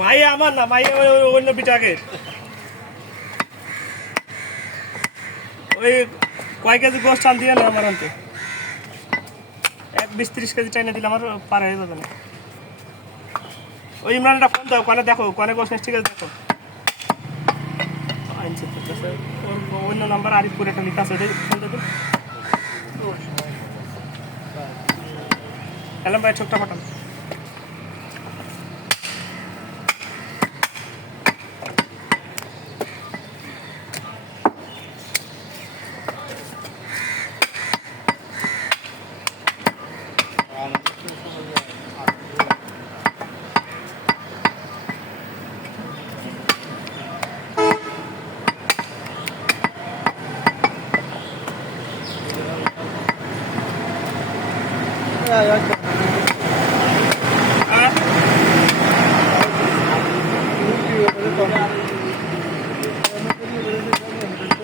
মাইয়া আমার না, মাইয়া অন্য পিঠাকে ওই কয় কেজি গোস্ত চাল দিয়ে না আমার আনতে 20-30 কেজি চাইনা দিলে আমার পার হয়ে যাবে না। ওই ইমরানটা ফোন দাও, কনে দেখো কনে গোস্ত ঠিক আছে দেখো। অন্য নাম্বার আরিফপুর একটা লিখা আছে, ফোন দেবে। এলাম ভাই ছোট্ট পাঠান।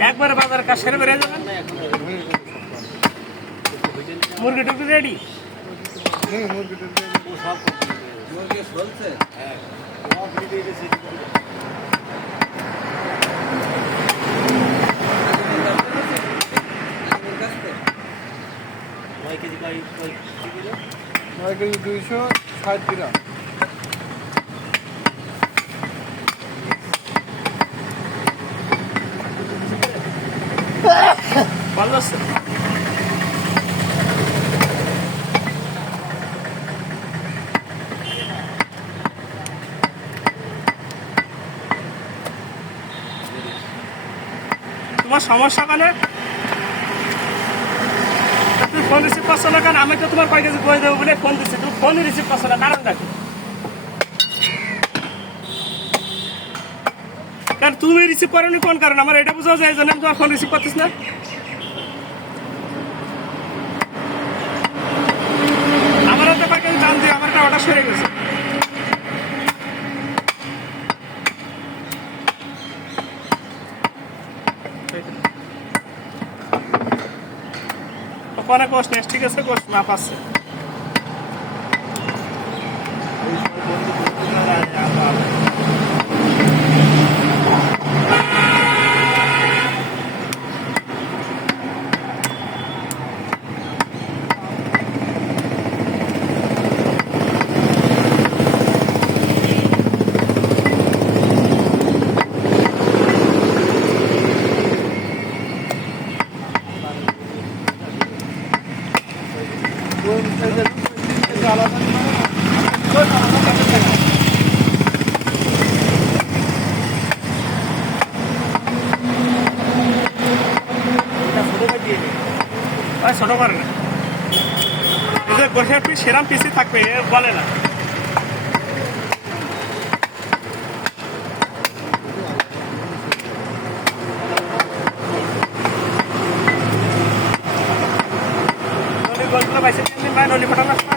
একবারে বাজার কাজ সেরে বেরিয়ে যাবেন। মুরগি টুকরি রেডি? কেজি 260 গ্রাম। ভালো আছে। তোমার সমস্যা মানে তুমি ফোন রিসিভ করছো না কেন? আমি তো তোমার কয় কেজি করে দেবো বলে ফোন দিচ্ছি, তুমি ফোনই রিসিভ করছো না, কারণটা কি? কারণ তুমি রিসিভ করোনি কোন কারণ আমার এটা বুঝাও যায়, এই জন্য আমি তোমার ফোন রিসিভ করতেছ না। আমার হাতে কয় কেজি দাম দিয়ে আমার একটা অর্ডার সরে গেছে। ওখানে কোর্স নেক্সট ঠিক আছে, কোর্স মাপ আছে। ছোট করে না, গোসার পিস সেরাম পিসই থাকবে বলে না। নলি গোলগুলো বাইসে 3 দিন ভাই নলি ফাটানো